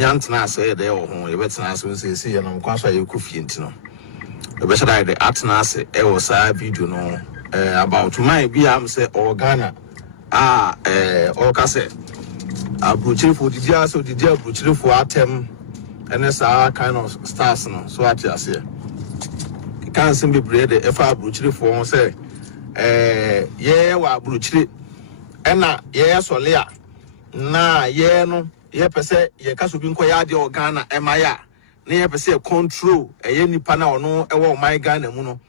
yantna say there or home, you better ask me, say, and I'm quite you could feel no. The best I the atna say, was a video no about my BM say, or Ghana, or Cassette. Abrokyire for the dia so the dia abrokyire for atem and that's our kind of stars no so at you say you can't simply bread the efa abrokyire for say yeah wa abrokyire ena yeah so lea na yeah no yeah pese ye ka so bi nko ya de Ghana emaya na ye pese control eye nipa na ono ewo my Ghana mu no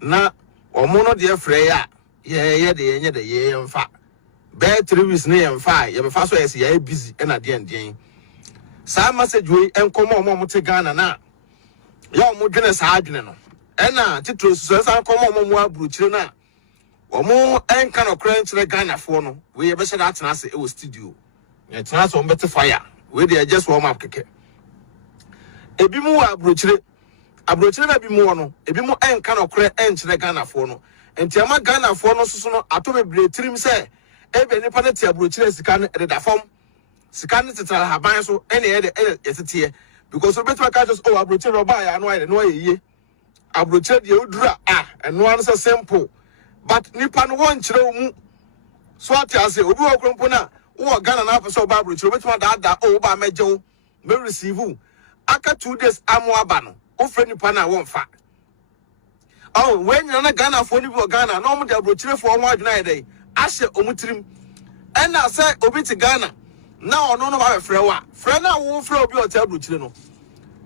na omo no de frɛ ya yeah de ye de ye mfa Bear 3 weeks near and 5. You have a fast way busy and at the end. Some message we and come on to Ghana now. Young Muganas Hardino. And now, Titus says, I'll come on more brutina. Or more and kind of crunch the Ghana for no. We have said that Nasa it was studio. It's not on better fire. We did just warm up. A bit more brutina. A brutina be more no. A bit more and kind of crunch the Ghana for no. And Tiama Ghana for no so I told me trim say. Ebe ni pa na ti abrokyire sika no de da fam sika no tetara haban so ene yetete because we better catch us oh abrokyire oba ya no aye no aye abrokyire de udura eno an so simple but nipa no won kire mu so ati ase obi wo krompo na wo Ghana na afa oba abrokyire better da oh ba meje wo me receive aka 2 days amo aba no o fre nipa na won fa oh when na Ghana fo ni bi Ghana na o de abrokyire fo won adwena ye dey ashe omutrim ena say obi ti Ghana na ono no ba frɛ wa frɛ na wo frɛ obi ɔte abrokyire no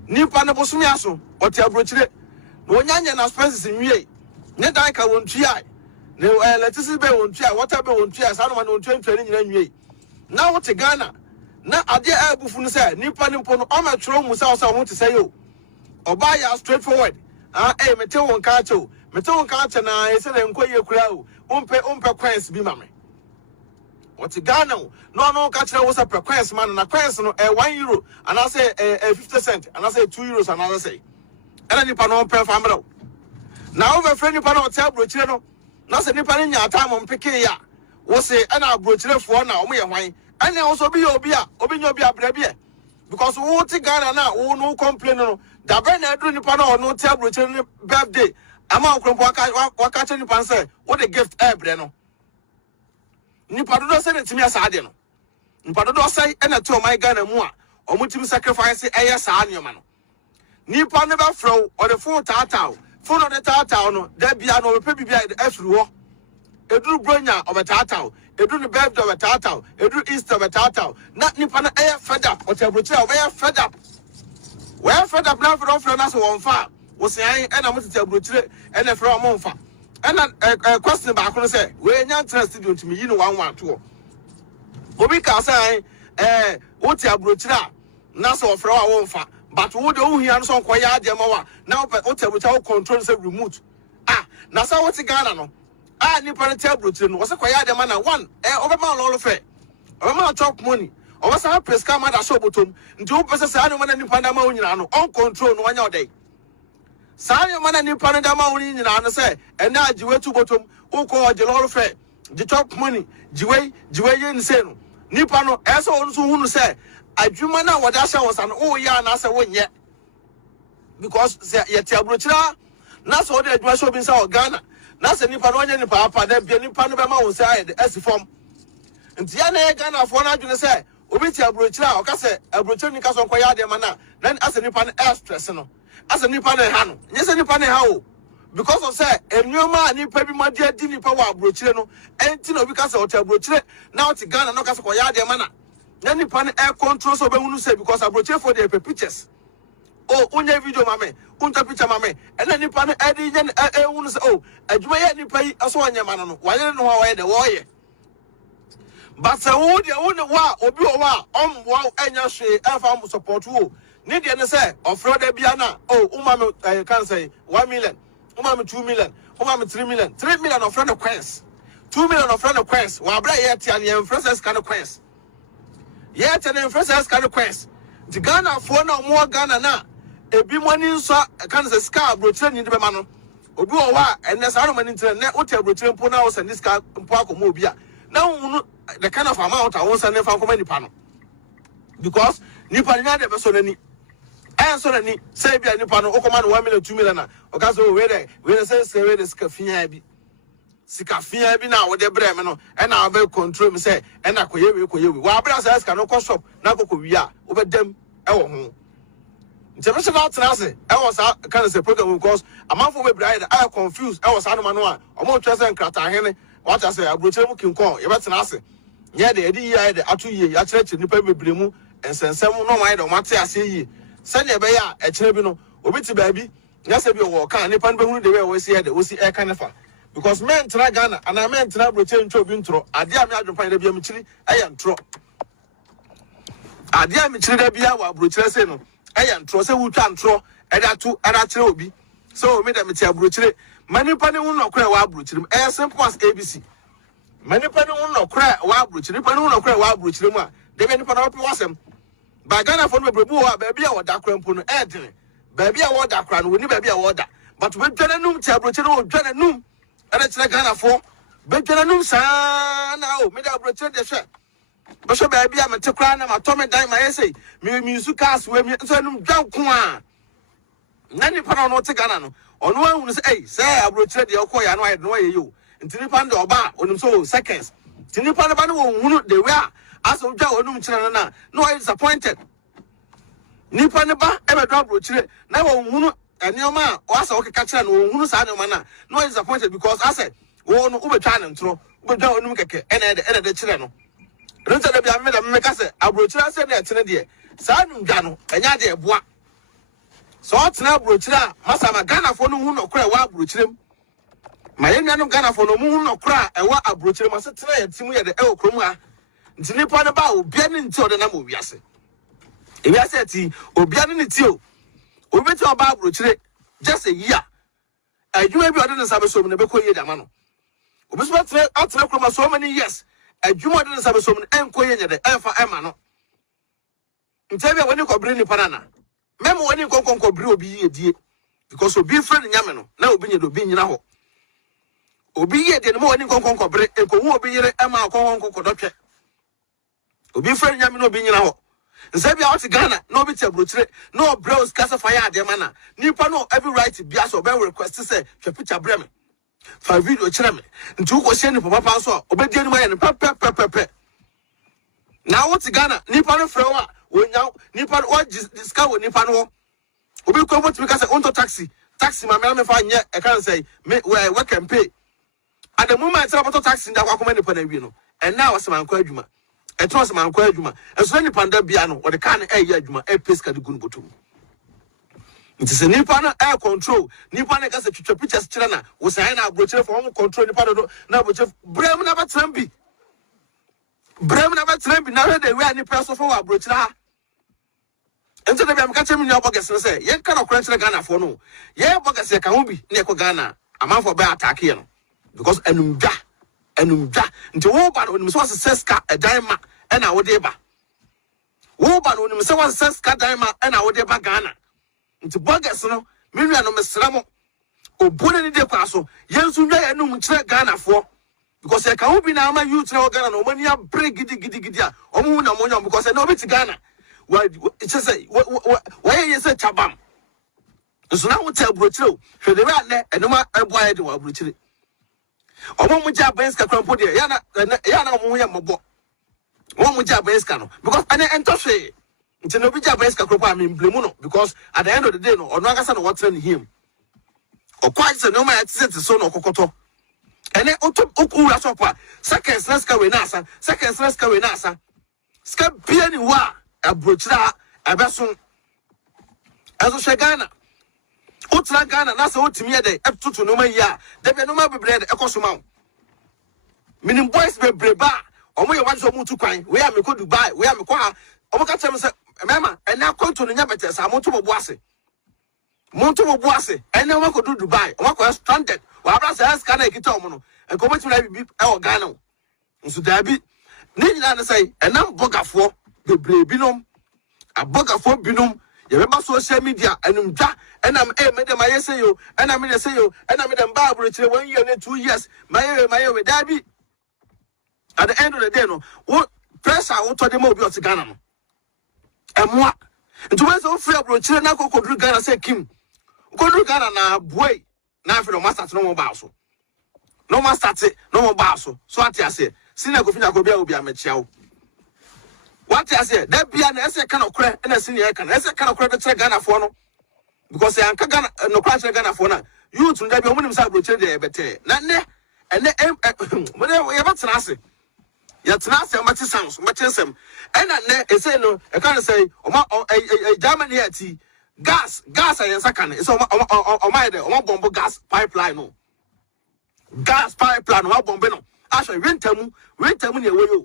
nipa ne bosumi aso ɔte abrokyire na onyanya na expenses nwie ne dan ka wontua ne electricity be wontua water be wontua sa no ma no wontua ntwa ne nyina nwie na wo te Ghana na ade abufu no say nipa ne mpo no o metro mu say o te say yo oba ya straightforward mete won ka acho na ese na nkoye kura o umpe coins bi mame wati Ghana no ka kire wo say per coins man na coins no €1 and I say 50 cents and I say €2 and I say ena nipa no pe famra na over friend nipa no te abrokyire no na say nipa ne nya time on peke ya wo say ena abrokyire fo na o mo ye hwan ena wo so bi obi nya obi abra bi because wo ti Ghana na wo no complain no da be na edu nipa no no te abrokyire ne birthday ama okrompo waka che nipa say what the gift ebre no nipa do say netimi asade no nipa do say ena to my Ghana mu a omutimi sacrifice eye saa anyoma no nipa ne ba fro or the phone tata phone on the tata no da bia no pe bibia afiri ho eduru bronya obetata eduru ne birthday obetata eduru Easter obetata na nipa na eye fed up or abrokyire we fed up na fro na so won fa wo say ena mutete abrokyire ena fro mo mfa ena question ba ko say we nya interest di ontimi yi no 112 to obi ka say wo ti abrokyire na so fro a wo mfa but wo de wo hia no so nko ya ade ma wa na wo ti abrokyire wo control say remote na say wo ti Ghana no nipa ne ti abrokyire no wo say ko ya ade ma na one obema lo fe obema chop money owo say peska ma da so botom nti wo pese say anu ma na nipa na ma wo nyina no on control no wanya odai Sanya mana nipa ne dama woni nyina no say ena ajiwe tu botom uko oje lo fe di chop money jiwe ye nse no nipa no eso onso hunu say adwuma na wada hye wosa no o ya na say wonye because say yeti abrokyira na so de adwuma so bi say o Ghana na say nipa no onye nipa apa da bia nipa no be ma won say asifom nti ya na Ghana fo na adwene say obi ti abrokyira o ka say abrokyira ni ka so nko ya de ma na then ase nipa no stress no asa nipa na ha no nyese nipa na ha o because of say enyoma nipa bi ma dia di nipa wa abrokyire no enti na obi ka say o te abrokyire na o te Ghana no ka say ko ya de ma na nipa na air control so be hunu say because abrokyire for the pictures unye video mame unta picture mame and then nipa na edi nya hunu say adwuma ya nipa yi aso anya ma no wa yere no wa ye de wo ye but say wo de wo ne wa obi o wa wa anya hwe afa am support wo ni de ne say ofro da bia na uma me can say 1 million uma me 2 million uma me 3 million 3 million of friend request 2 million of friend request wa bra ye tia ne influencers can request ye tia ne influencers can request the Ghana for na mo Ghana na ebi money nso can say ska abrokyire ni de be ma no obi o wa enne sa no mani ntire ne o tia abrokyire mpo na o send ska mpo akomo obi a na unu the kind of amount I won't send from nipa no because nipa nya de be so nani en so nani say bia nipa no okoma no 1 million 2 million na oka so we dey say we dey skafia bi sikafia bi na wo de bre me no e na be control me say e na koye we wa bra say ska no ko shop na kokko wi a wo bedam e wo ho nti be na trase e wo sa kan say program because amanfo be bra I confused e wo sa no ma no a omo twa say nkrata hene what I say Abrokyire mu kinkon ye be trase ye de edi ye de atu ye ya kire nipa bebre mu ensensem no ma ye de mate ase yi se ne be ya e kire bi no obi ti ba bi nya se bi wo kan nipa no be hunu de we wo si ye de wo si e kan fa because men tra Ghana and I men tra Abrokyire ntro bi ntro ade a me adwon de bia me kiri e ye ntro ade a me kiri da bia wa Abrokyire se no e ye ntro se wu twa ntro e da tu e da kire obi so me da me ti Abrokyire manipa ne hu no kra wa Abrokyire mu e simple as ABC manipa ne hu no kra wa Abrokyire nipa ne hu no kra wa Abrokyire mu a de be nipa na opi wasem ba Ghana fo no bebu wa ba bia wo da kra mpo no e de ba bia wo da kra no woni ba bia wo da but be dwane num ti Abrokyire wo dwane num ana tira Ghana fo be dwane num sa na o me da Abrokyire de hwe be so ba bia me te kra na ma to me dan ma yesei me su cars we me so num dwan ko a na nipa no te Ghana no ono ahunu say Abrokyire de okoya no aye no aye yo ntini pan de oba onim so seconds ntini pan ba no hunu de we a aso dwa onum kire na no aye disappointed nipa ne ba e be do Abrokyire na wo hunu enioma o asa o keka kire no hunu sa ne ma na no aye disappointed because ase wo no ubetwa ne ntro ubetwa onum keke ene de kire no nta de bia me ka se Abrokyire ase na etene de sa num dwa no enya de eboa so otena Abrokyire a masama Ghana fo no hu no kra wa Abrokyire ma yenya no Ghana fo no mu hu no kra e wa Abrokyire ma se tena ye timu ye de e okrom a nti nipa no ba obia ne nti o de na mo wiase e wiase ati obia ne nti o obi ti oba Abrokyire just a year adwuma bi o de ne sabe so mu ne be ko ye da ma no obi so atena kroma so many years adwuma de ne sabe so mu ne enko ye nye de enfa ema no nti bia woni ko bri nipa na memo woni konkonko bri obi yedie because obi friend nyame no na obi nye do obi nyina ho obi yedie no woni konkonko bri enko hu obi yire ema konkonko dotwe obi friend nyame no obi nyina ho nse bia woti Ghana no obi te Abrokyire no browse kasa fire ade mana nipa no every right bia so be request say twa picture bre me fa video kire me nti wo ko se ni papa so obedi anu ma ye pe na woti Ghana nipa no frewa wonya nipa o discount wo nipa no obi ko mo timi ka say onto taxi ma me fa nye e kan say me we can pay at the moment say about taxi nda kwa nipa na wi no and now was man kwa adwuma e to was man kwa adwuma e so nipa nda bia no wo de kan e ye adwuma e peska de gun botum nti se nipa no air control nipa na ka say twitwa pictures kire na wo say na Abrokyire for hom control nipa do na Abrokyire brem na batrambi na de we nipa so for Abrokyire ha ente de bia me ka chemi nya bogus no say yen ka no kran kire Ghana for no ye bogus ye ka ho bi na e ko Ghana amanfo be attack ye no because enumdwa nti wo ba no nim so seska edan ma e na wo de ba wo ba no nim so seska dan ma e na wo de ba Ghana nti bogus no me nua no mesra mo obone ni de kwa so yensu nwa ye num kire Ghana for because ye ka ho bi na ama youth na Ghana no mani a break gidi a omo na mo nya because na obi ti Ghana why it say why you say chabam so now what Abrokyire hwe de ba ne enoma eboa de wa Abrokyire omo mu ja benska krampo de ya na omo ya mobo omo mu ja benska no because ane entoshe nti no bi ja benska krampo am blame no because at the end of the day no ono agasa no what train him okwa se no ma ya tse so no kokoto ene okura so pa seconds na ska we na asa ska bia ni wa Abrokyire abeso aso hwe Ghana utra Ghana na se otimi ye de etutu no ma yi a de be no ma bebre de ekoso ma minim boys bebre ba omo ye wan so mu tu kwan we am ko Dubai we am ko ha omo ka tem se mema ena konto no nya bete sa mo to bobo ase ena ma ko do Dubai omo ko stranded wa abra se aska na ekita omo no enko mo timi na bibi e o Ghana nso da bi ni nyina na say ena mbogafo bebre binom abogafo binom ye be ba social media enumdwa enam me dem aye say yo enam me say yo enam dem ba Abrokyire 1 year and 2 years my we da bi at the end of the day no what pressure what to dem obi o Ghana no Emwa. Nti when so free Abrokyire na kokodru Ghana say Kim. Kokodru Ghana na boy na afro master no mo ba so. No master no mo ba so. So ati ase. Sina Kofi Nyankopɔn bia obi amechia wo. What I say? That be an essay kind of credit and a senior can essay kind of credit check Ghana for no. Because I can't no crash Ghana for now. You to never woman himself will change the better. Not ne and then whatever you have to ask. Yet to much sounds, much some. And that ne say no, I can't say, a German here tea. Gas, I am second. It's on my bomb gas pipeline. No gas pipeline, no bombino. I shall winter moon your way.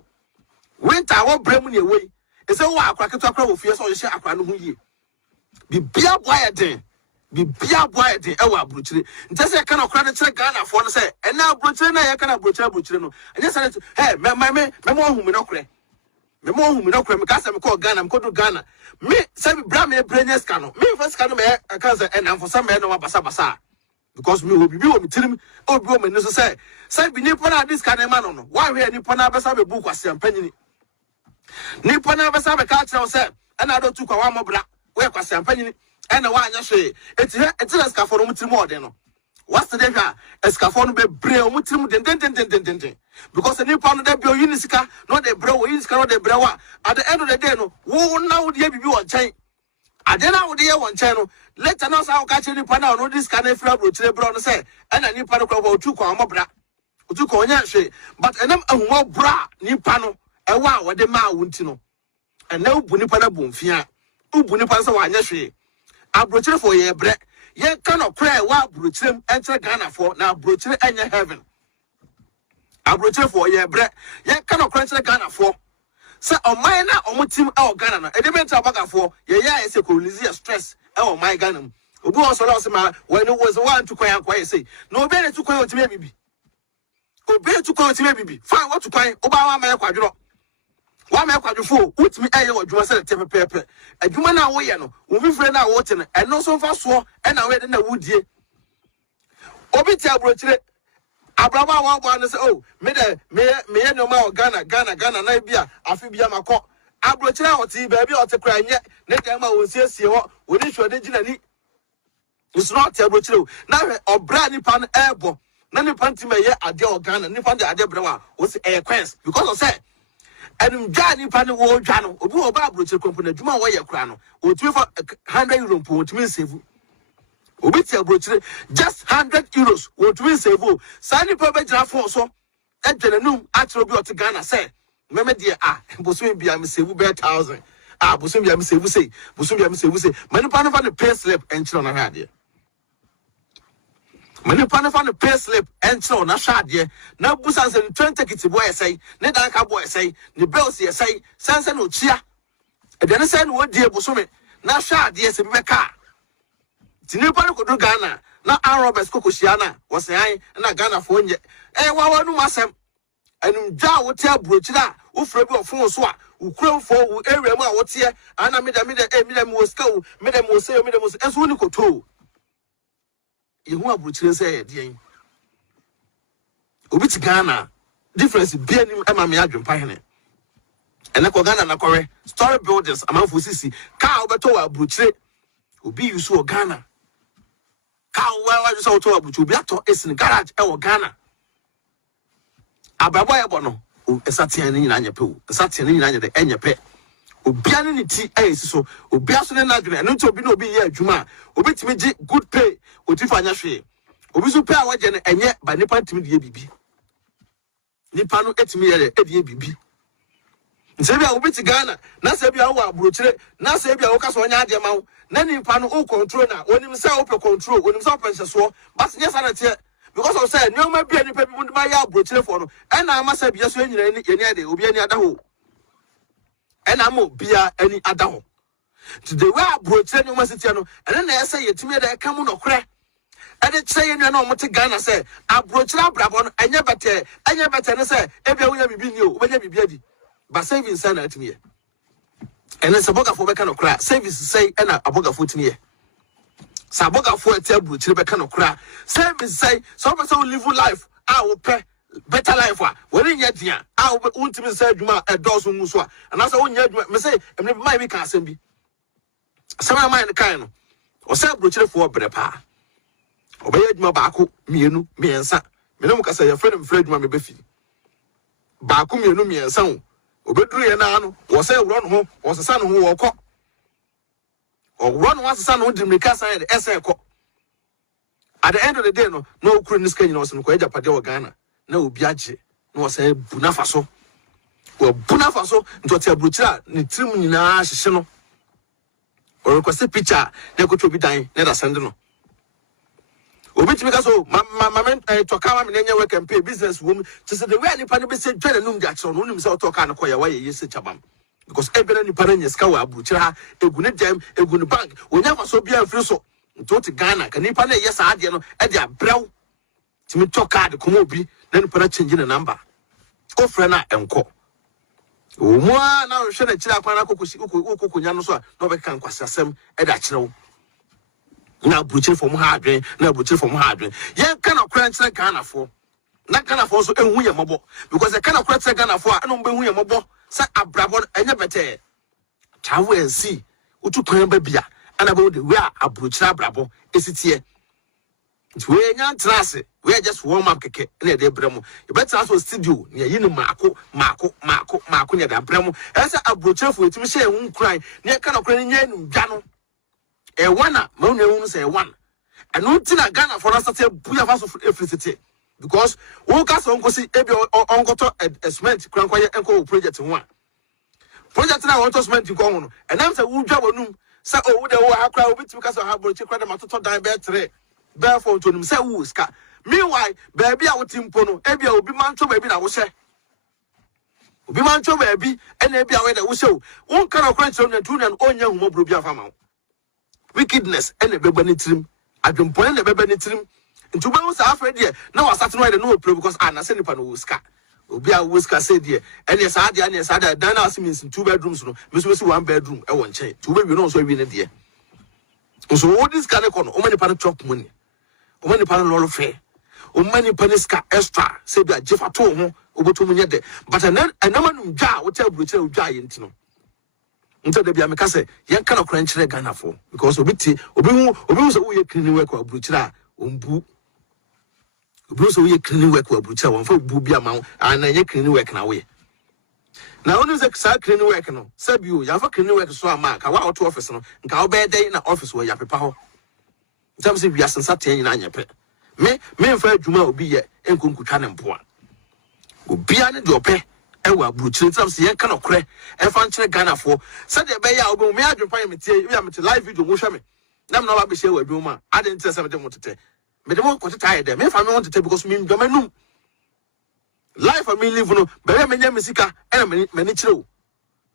Winter I won't bring me away. It's a walk like a talk of fear, so you say, I can't know ye. Be beer boy, be beer boy, our butchery. Just a kind of credit check Ghana for say, and now butcher, I cannot butcher. And yes, I said, hey, my mom whom we don't cry. My mom whom we don't cry, because I'm called Ghana, I'm called to Ghana. Me, some Brammy brainless canoe. Me first canoe, I can't say, and I'm for some men of Basa. Because me will be able to tell him, oh, woman, say, say, be Nippon this kind of man. Why we are Nippon Abasa book was some penny. Nippon Abasa culture say, and I don't took a one more black, where was some penny, and a one say, it's a scaffold more than. What's the day? A scaffold be brave, den. Because the Nippon de Bio Unisca, not the bro, Unisca, not the brewer. At the end of the day, no, who now the baby on chain. I don't know the one channel. Let us how catch any panel, no this kind of flower which they brought say, and a new panel of two bra. Two conya, but a more bra, new panel, a wow, what the ma won't know. And no bunipana boom, fear. Ubunipasa one yeshi. Abrokyire for ye bread. Ye cannot pray while Abrokyire enter Ghana for now Abrokyire and your heaven. Abrokyire for ye bread. Ye cannot enter Ghana for. So on my now on team our Ghana, and the mental back for ye is a collision stress. Oh my Ghana. Obu also lost my when it was one to quiet say. No better to quiet to maybe. Obey to quiet to maybe. Fine what to quiet. Oba my quadro. One man quadro, which me a or you said temper paper. A human now way, no, we friend now watching, and no so fast war, and I went in the wood ye. Obi tell Abrokyire. Abraham one say, oh, me no more Ghana, Nibia, Afibia Mako. Abrokyire or tea, baby, or to cry yet. Let them will see what we need to do. It's not Abrokyire. Now, or brand new pan airborne. None of Pantima yet a deal Ghana, Nippon the Adebra was a quest because of that. And Johnny Pan war channel, or go about Abrokyire company, Juma Waya Crano, or 100 euro point mean save. Obiti Abrokyire just 100 euros or to save. Sandy Papa Jafo so enter the noon actually go to Ghana say. Remember dear Bosum be a save 1,000. Bosum be a save say, Bosum be a save say. Many pan of the pay slip and chill on a radio. Many pan of the pay slip and chill on a shard ye. Now Busans and 20 tickets boy say, Nedaka boy say, the bells say, Sansa no chia. And then I said, what dear Bosum, now shard yes in my car. Tinipano could do Ghana. Now our Roberts Kokoshiana was saying, and I Ghana for ye. Eh, what do masem? And Jow would tell Brochida, who Frebo of Fonsoa, who crow for who area what's here, and I made them was go, made them was say, made them was as one could too. You want Brochida say, dear. Ubit Ghana, difference being Mamma Pine. And I call Ghana Nakore, story builders among Fusisi, Cow Batoa Brochide, who be you so Ghana. Cow well I just saw to but you be is in garage or Ghana. Ababoy bono, a Satian in your pool, a Satian in the end your pet. Obiani tea ace so, Obiason and Nagre, and not to be no be here, Juma, Obit me good pay, Otifanya share. Obisu pay our gen and yet by Nippon to me, baby. Nippano et me at baby. Sabia Obit Ghana, Nasabia Abrokyire, Nasabia Ocasonia Diamau, Nanny Pano control now, when himself control, when himself pensions war, but yes, I tell because I said, no, my baby would buy Abrokyire for, and I must have just any day, will be any other hole. And I won't be any other hole. Today, we are Abrokyire, you must tell, and then they say it to me that come on or crack. And it's saying, you know, what Ghana say, Abrokyire, Brabon, and you better say, every will be you, when you be ready. But saving send at me. And it's a boga for Becano cry. Savings say, and a boga foot me. Saboga for a table, Chilbecano cry. Savings say, some person live life. I will pay better life when in yet ya I won't even say Juma a dozen muswa and as I won't yet me say and my we can't send me some mind kind or say brochure for brepa obey my baku mienu me and sa me no say your friend Fred ma me befi baku mienu me and son obedru ye na no or say run home or son who walk or run once son who did me cast the essay at the end of the day no Ukrainian skin was in Kwaja Padeo Ghana. No biaje no say bunafaso or bunafaso into a brucha ni trim na shino or request a picture they could be dying never send no obit because my to come in any work and pay business woman to say the way any pan be said join Jackson no himself talk and acquire why you say chabam because every any parent is kawa brucha a good dem a good bank we never so be a free so to Ghana can you pan yes I had no at their brow to me talk card come obi then put a change in the number. Oh, friend, and call. Oh, now should I chill up on a cocoon, so nobody can question some at that channel. Now, butcher from hard, now butcher from hard. Yeah, cannot crunch like Ghana for. Not Ghana for so and William Mobo, because I cannot crunch like Ghana for. I don't bring William Mobo, set a brabon and never tell. Travel and see, Utu Pembia, and about the where a butcher brabo is it here. We ain't trust we are just warm up keke near the bremo. You better also studio near you Marco near the bremo. As a butcher for it to say won't cry near kind of crying Gano. A one, Mona won't say one. And no tina Ghana for us to say Buyavas of electricity. Because Wokas Uncle see Ebi or Uncle a cement Cranquaya Uncle project in one. Project now want to cement to go on. And I'm saying, who job on say, oh, the war crowd because I have butcher credit matter die better. Therefore, to him say wooska. Meanwhile, baby, I would timpono, Ebia will be mancho baby, I will say. Will be mancho baby, and Ebia where they will show. One kind of crunch on the tune and on young Mobrubia farmer. Wickedness and a baby trim. I've been pointing the baby trim. And to bounce after dear, now I start to write a no pro because I'm not sending upon wooska. Ubia wooska said dear, and yes, I did, and yes, I did. Dana means in 2 bedrooms, no, Miss 1 bedroom, I won't change. 2 bedrooms, so we need dear. So all this kind of corner, how many pan chop money? How many pan lolo fair? How many paniska extra? Say that Jeff at home, over 2 million. But a number jar will tell Brutal giant. Until the Biamica say, young kind of crunch Ghana for because Obiti, Obu, we cleaning work or Brutra, Umbu. Bruce, we cleaning work or Brutra, one for Bubia Mount, and a cleaning work now. Now, only the exact cleaning work, no. Said you have a cleaning work, so I mark, I want to office, no, and how bad day in the office where you have a power. Sometimes we are Saturday in your pet. Me, for Juma will be here and Kunkukan and Poa. Will be on your pet, and we'll butcher some sea kind of cray, and function Ghana for. Sunday Bay, I'll go, may I jump by me, you have to live video, wish me. Now, I'll be sure with Juma. I didn't tell something what to tell. But they won't go to tire them if I want to tell because me, Domino. Life I mean live no, but I mean Messica and many true.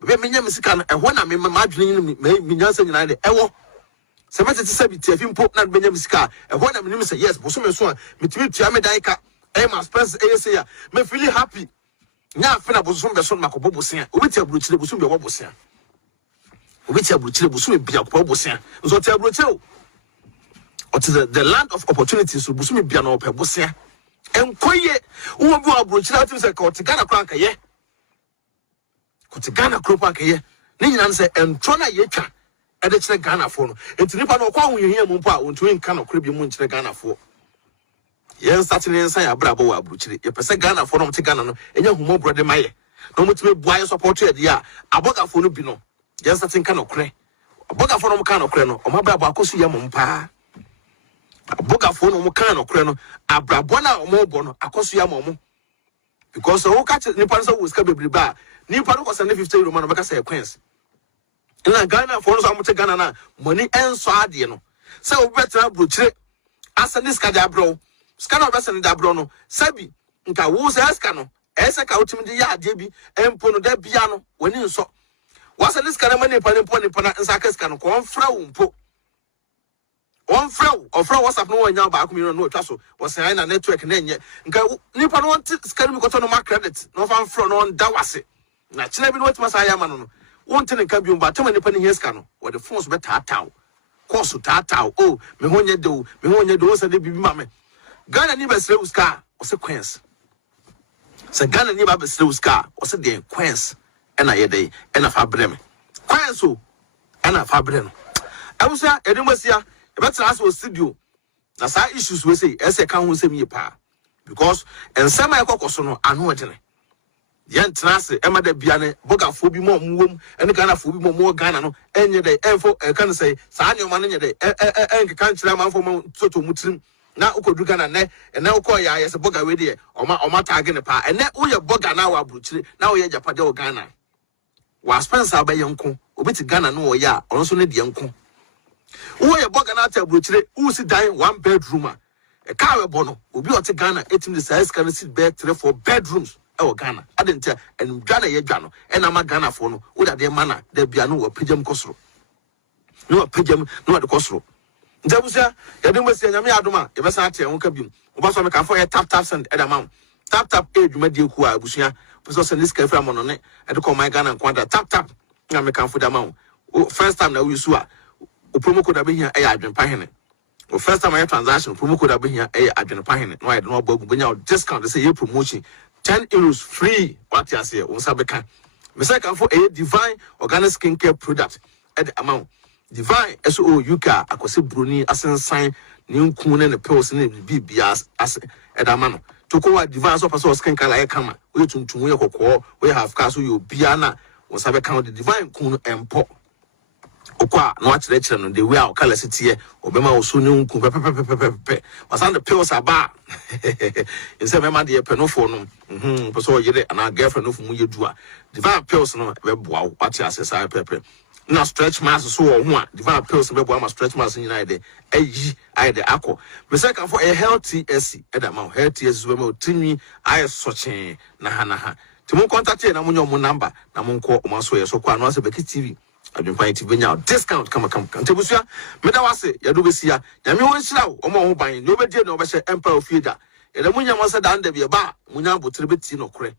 But me Messican and when I'm in my margin, me Johnson United, ever. 77 if you put not Benjamin's and when I'm say yes, but some so between Tiamedika, Emma Spence, ASA, me feel happy. Now, Fena was some person Macobosia, which are Bruce Busum Bobosia. Which are Bruce Busum Bobosia, so tell Bruce. Or to the land of opportunities to Busumi Biano Pebosia. And quiet, who will go Bruce out to say, Cotigana Cranka, ye. Cotigana Cropaka, ye. Ninan say, and Trona Yeka. And it's a Ghana for. And to Nippon, when you hear Mumpa, when to kind of crib your moon to the Ghana for. Yes, that's an inside a bravo, Abuchi. You percent Ghana for them to Ghana, and your more brother Maya. No much me boy support it, yeah. A boga for Nubino. Yes, that's in kind of cray. A boga for no kind of crano, or my brother Cosia Mumpa. A boga for no kind of crano, a brabona or more bono, a Cosia Momo. Because the whole catch Nippon was cabby bar. Nippon was a 50 Roman Bacasa Queens. In Ghana for some Ghana money and so adiano. So better butcher as a discadabro, scanner vessel dabrono, Sabi, Nka was Escano, Esca ultimately ya debi, and Pono de piano when you saw. Was a discana money upon and Sakascan, one frow, one frow, or frow was up no one now back me no tussle, was a network and yet. Nippon wanted scanning because no more credit, no fan from on Dawase. Naturally, what must I am? One thing can be about 2 many penny years cano, or the phones better tau. Course to tatau, oh, me when you do, and they be mammy. Ghana never slow scar or sequence. Se Ghana ni ba be sre uska o se den coins ena yede ena fa brem coins o ena fa brem no abusa edemasia e betra as o studio na sa issues we say ese ka ho sem ye pa because ensema ekokoso no ano odene yen trase e ma da bia ne bogafo bi mo mwom ene Ghana fo bi mo Ghana no enye de enfo kan say sa anyoma no nye de en kan kire amanfo mo toto mutrim na ukodu Ghana ne ene ukọ ya yes boga we de oma tag ne pa ene wo ye boga na wa Abrokyire na wo ye japade wo Ghana wa Spencer ba yenko obi ti Ghana no wo ya ono so ne de yenko wo ye boga na ta Abrokyire wo si dan 1 bedroom a car we bono obi o te Ghana etim the size can sit bed 3-4 bedrooms e Ghana adenta en Ghana ye dwa no e na ma Ghana fo no wo da de mana da bia no wo pejam kosoro no pejam no de kosoro ntabusia ya de mbasia nyame adoma ye besa ate ho ka biom wo ba so me kan fo ye tap send e da ma tap edwuma de ku a abusia so send this ka fra mo no ne e de ko my Ghana kwanda tap na me kan fo da ma first time na we su a o promo code abehia e ya adwenpa hene o first time I transaction promo code abehia e ya adwenpa hene no I do no bagu benya discount they say ye promotion 10 euros free what you say on sabeka me say kan for a divine organic skincare product at the amount divine so yuka akose broni asensan ne nku ne pills ne bibia as at the amount to ko divine so person skincare like kama we tuntum we kokko we have car so you bia na on sabeka the divine kun empo okwa no akire no the way our color city here obema wo so ne nku pepepepepe wasan the pills aba inse mema de penofo no so yire ana girlfriend no fu mu yedua divine pills no be boa what you say pepe na stretch mass so wo ho a divine pills be boa ma stretch mass nyina de ayi ayi de akọ me say kan for a healthy SC e da ma healthy SC we ma otimi ayi sochen na ha timo contact na munyo mo number na monko o maso ye so kwa no ase be TV adwempan ti benya discount kama ntebusia meda wase ya do besia nyame won hira wo mo ho ban ne obedie ne obehye empire of Yuda ere munya mo se dan da bia ba munya abotre beti no kore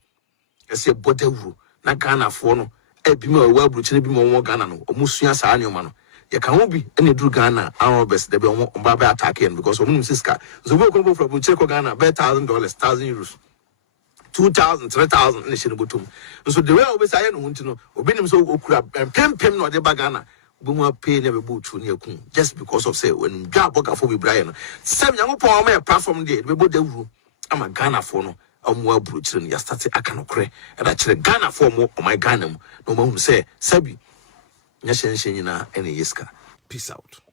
ese bodawuro na Ghana fo no ebi ma wa Abrokyire bi mo Ghana no omusua saa anyoma no ye ka ho bi ene duru Ghana arobes da be o ba ba attack en because omunum siska zo bo ko from Abrokyire ko Ghana be $1,000 €1,000 2,000 3,000 in the Shinobutum. So the way I was saying, no, Obinim so okura pem no de bagana, Buma pay never boot to near Kun, just because of say when Gaboka for Brian. Some young poor me apart from the we the room. I'm a Ghana for no, I'm well brutal, and you started I cannot cry, and actually Ghana for more on my Ghana. No one say, Sabi, Nashen Shenina, and Yeska. Peace out.